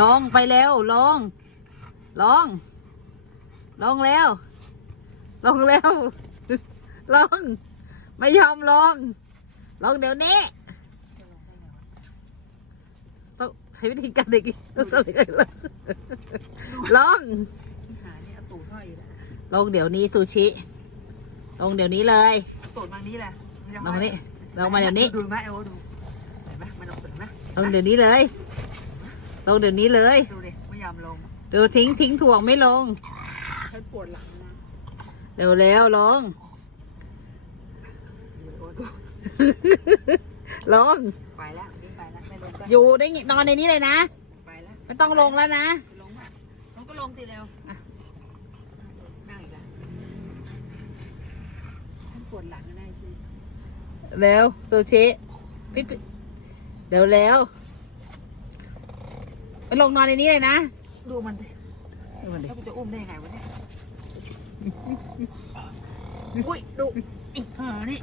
ลงไปเร็วลงลงลงเร็วลงเร็วลงไม่ยอมลงลงเดี๋ยวนี้ต้องใช้วิธีการเด็กอีกต้องสอนเด็กลงลงหาเนี่ยเอาตูดเข้าอีกแล้วลงเดี๋ยวนี้ซูชิลงเดี๋ยวนี้เลยตูดมานี้แหละมัจะลงนี่ลงมาเดี๋ยวนี้ดูไหมเอวดูเห็นไหมมันลงเห็นไหมลงเดี๋ยวนี้เลย ลงเดี๋ยวนี้เลย ดูดิไม่ยอมลงดูทิ้งทิ้งถ่วงไม่ลง ฉันปวดหลังนะเร็วเร็วลงดูโอ้ดูลง ไปแล้วนี่ไปแล้วไม่ลงก็อยู่ได้ไงนอนในนี้เลยนะ ไปแล้วไม่ต้องลงแล้วนะ ลงอะลงก็ลงสิเร็วอะนั่งอีกแล้วฉันปวดหลังนะนายชีเร็วซูชิพี่ปิเร็วเร็วไป ลงนอนในนี้เลยนะ ดูมันดิดูมันดิแล้วกูจะอุ้มได้ยังไงวะเนี่ย อุ้ยดูอีกหานี่